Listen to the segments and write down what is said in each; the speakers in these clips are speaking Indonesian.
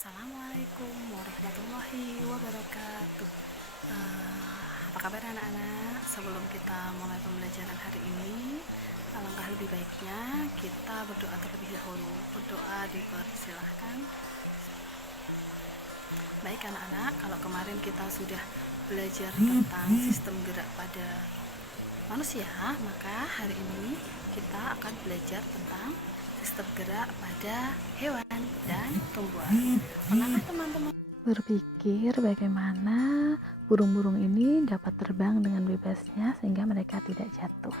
Assalamualaikum warahmatullahi wabarakatuh. Apa kabar anak-anak? Sebelum kita mulai pembelajaran hari ini, alangkah lebih baiknya kita berdoa terlebih dahulu. Berdoa dipersilahkan. Baik anak-anak, kalau kemarin kita sudah belajar tentang sistem gerak pada manusia, maka hari ini kita akan belajar tentang sistem gerak pada hewan dan tumbuhan. Pernahkah teman-teman berpikir bagaimana burung-burung ini dapat terbang dengan bebasnya sehingga mereka tidak jatuh?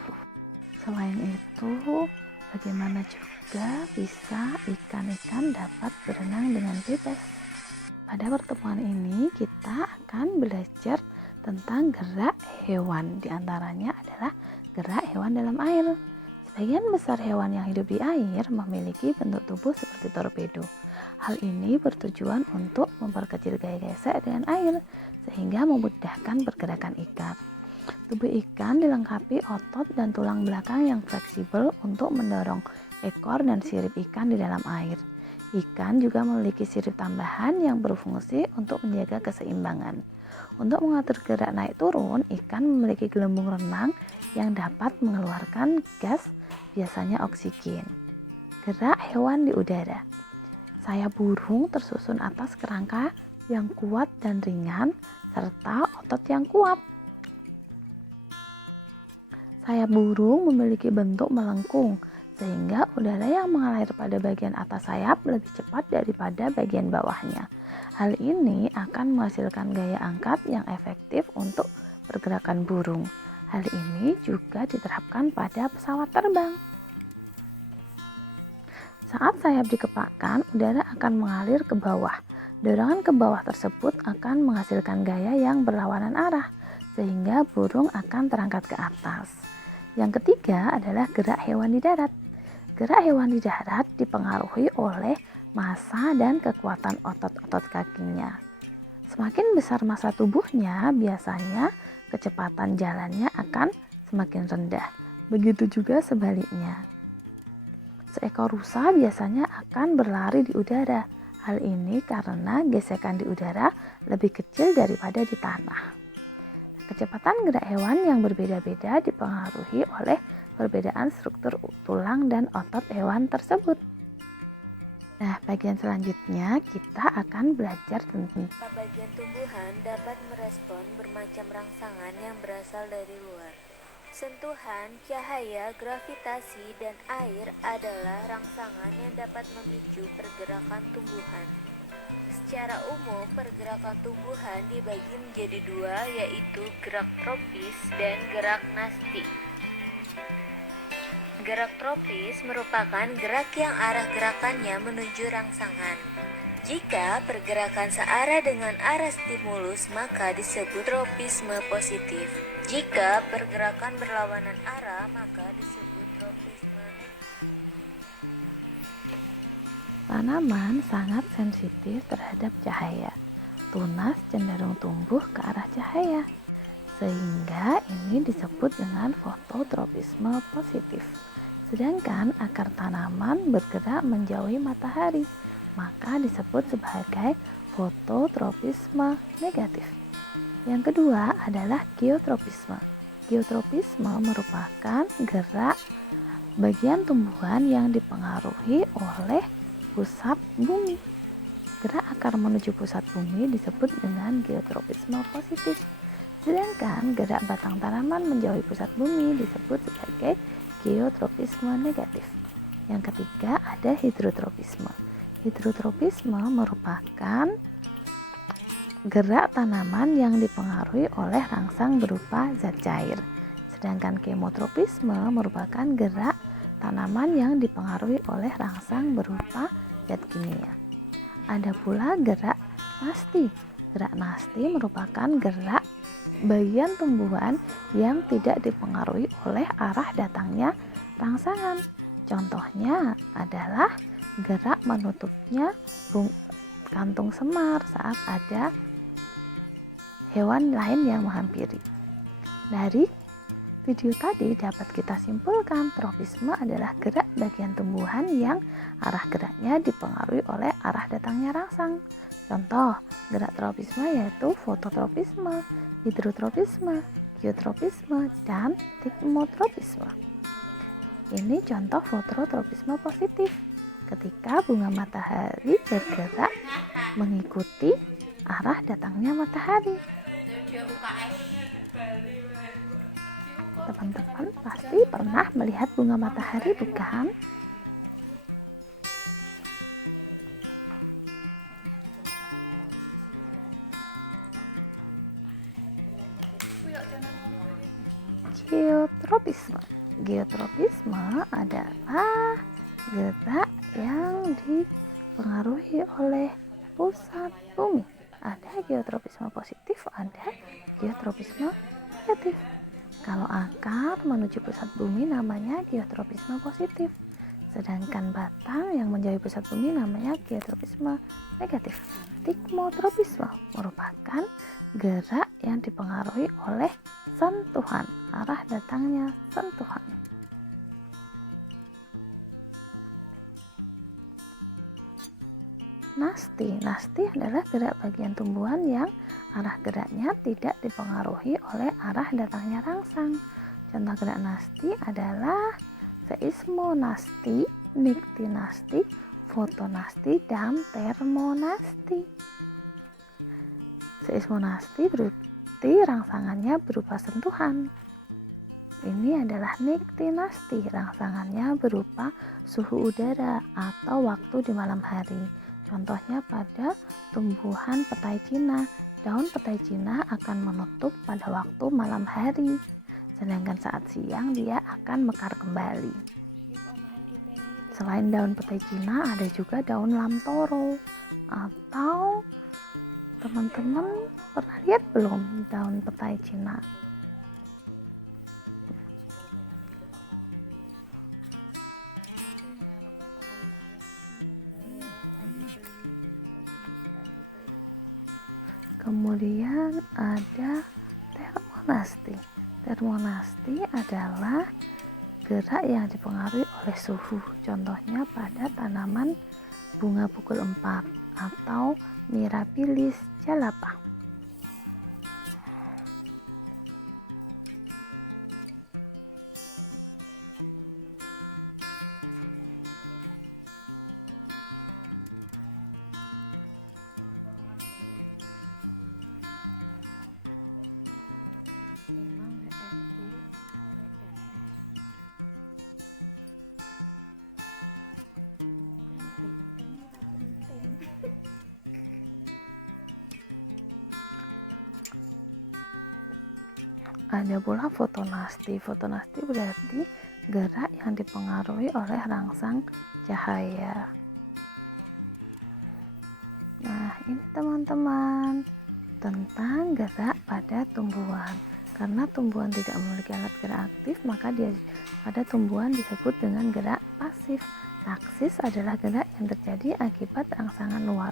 Selain itu, bagaimana juga bisa ikan-ikan dapat berenang dengan bebas? Pada pertemuan ini kita akan belajar tentang gerak hewan. Di antaranya adalah gerak hewan dalam air. Sebagian besar hewan yang hidup di air memiliki bentuk tubuh seperti torpedo. Hal ini bertujuan untuk memperkecil gaya gesek dengan air sehingga memudahkan pergerakan ikan. Tubuh ikan dilengkapi otot dan tulang belakang yang fleksibel untuk mendorong ekor dan sirip ikan di dalam air. Ikan juga memiliki sirip tambahan yang berfungsi untuk menjaga keseimbangan. Untuk mengatur gerak naik turun, ikan memiliki gelembung renang yang dapat mengeluarkan gas, biasanya oksigen. Gerak hewan di udara. Sayap burung tersusun atas kerangka yang kuat dan ringan, serta otot yang kuat. Sayap burung memiliki bentuk melengkung, sehingga udara yang mengalir pada bagian atas sayap lebih cepat daripada bagian bawahnya. Hal ini akan menghasilkan gaya angkat yang efektif untuk pergerakan burung. Hal ini juga diterapkan pada pesawat terbang. Saat sayap dikepakkan, udara akan mengalir ke bawah. Dorongan ke bawah tersebut akan menghasilkan gaya yang berlawanan arah, sehingga burung akan terangkat ke atas. Yang ketiga adalah gerak hewan di darat. Gerak hewan di darat dipengaruhi oleh massa dan kekuatan otot-otot kakinya. Semakin besar massa tubuhnya, biasanya kecepatan jalannya akan semakin rendah. Begitu juga sebaliknya. Seekor rusa biasanya akan berlari di udara. Hal ini karena gesekan di udara lebih kecil daripada di tanah. Kecepatan gerak hewan yang berbeda-beda dipengaruhi oleh perbedaan struktur tulang dan otot hewan tersebut. Nah, bagian selanjutnya kita akan belajar tentang Bagian tumbuhan dapat merespon bermacam rangsangan yang berasal dari luar. Sentuhan, cahaya, gravitasi, dan air adalah rangsangan yang dapat memicu pergerakan tumbuhan. Secara umum, pergerakan tumbuhan dibagi menjadi dua, yaitu gerak tropis dan gerak nasti. Gerak tropis merupakan gerak yang arah gerakannya menuju rangsangan. Jika pergerakan searah dengan arah stimulus, maka disebut tropisme positif. Jika pergerakan berlawanan arah, maka disebut tropisme negatif. tanaman sangat sensitif terhadap cahaya. Tunas cenderung tumbuh ke arah cahaya, sehingga ini disebut dengan fototropisme positif. Sedangkan akar tanaman bergerak menjauhi matahari, maka disebut sebagai fototropisme negatif. Yang kedua adalah geotropisme. Geotropisme merupakan gerak bagian tumbuhan yang dipengaruhi oleh pusat bumi. Gerak akar menuju pusat bumi disebut dengan geotropisme positif. Sedangkan gerak batang tanaman menjauhi pusat bumi disebut sebagai geotropisme negatif. Yang ketiga ada hidrotropisme. Hidrotropisme merupakan gerak tanaman yang dipengaruhi oleh rangsang berupa zat cair. Sedangkan kemotropisme merupakan gerak tanaman yang dipengaruhi oleh rangsang berupa zat kimia. Ada pula gerak nasti. Gerak nasti merupakan gerak bagian tumbuhan yang tidak dipengaruhi oleh arah datangnya rangsangan. Contohnya adalah gerak menutupnya kantung semar saat ada hewan lain yang menghampiri. Dari video tadi dapat kita simpulkan tropisme adalah gerak bagian tumbuhan yang arah geraknya dipengaruhi oleh arah datangnya rangsang. Contoh gerak tropisme yaitu fototropisme, hidrotropisme, geotropisme, dan tikmotropisme. Ini contoh fototropisme positif. Ketika bunga matahari bergerak mengikuti arah datangnya matahari. Teman-teman pasti pernah melihat bunga matahari, bukan? Geotropisme. Geotropisme adalah gerak yang dipengaruhi oleh pusat bumi. Ada geotropisme positif, ada geotropisme negatif. Kalau akar menuju pusat bumi namanya geotropisme positif, sedangkan batang yang menjauhi pusat bumi namanya geotropisme negatif. Tikmotropisme merupakan gerak yang dipengaruhi oleh sentuhan, arah datangnya sentuhan. Nasti adalah gerak bagian tumbuhan yang arah geraknya tidak dipengaruhi oleh arah datangnya rangsang. Contoh gerak nasti adalah seismonasti, niktinasti, fotonasti, dan termonasti. Seismonasti berarti rangsangannya berupa sentuhan. Ini adalah niktinasti, rangsangannya berupa suhu udara atau waktu di malam hari. Contohnya pada tumbuhan petai Cina, daun petai Cina akan menutup pada waktu malam hari, sedangkan saat siang dia akan mekar kembali. Selain daun petai Cina, ada juga daun lamtoro, atau teman-teman pernah lihat belum daun petai Cina? Kemudian ada termonasti. Termonasti adalah gerak yang dipengaruhi oleh suhu. Contohnya pada tanaman bunga pukul 4 atau Mirabilis jalapa. Ada pula fotonasti. Fotonasti berarti gerak yang dipengaruhi oleh rangsang cahaya. Nah, ini teman-teman tentang gerak pada tumbuhan. Karena tumbuhan tidak memiliki alat gerak aktif, maka dia pada tumbuhan disebut dengan gerak pasif. Taksis adalah gerak yang terjadi akibat rangsangan luar.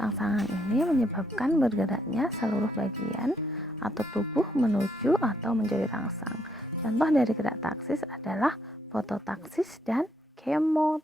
Rangsangan ini menyebabkan bergeraknya seluruh bagian atau tubuh menuju atau menjauhi rangsang. Contoh dari gerak taksis adalah fototaksis dan kemotaksis.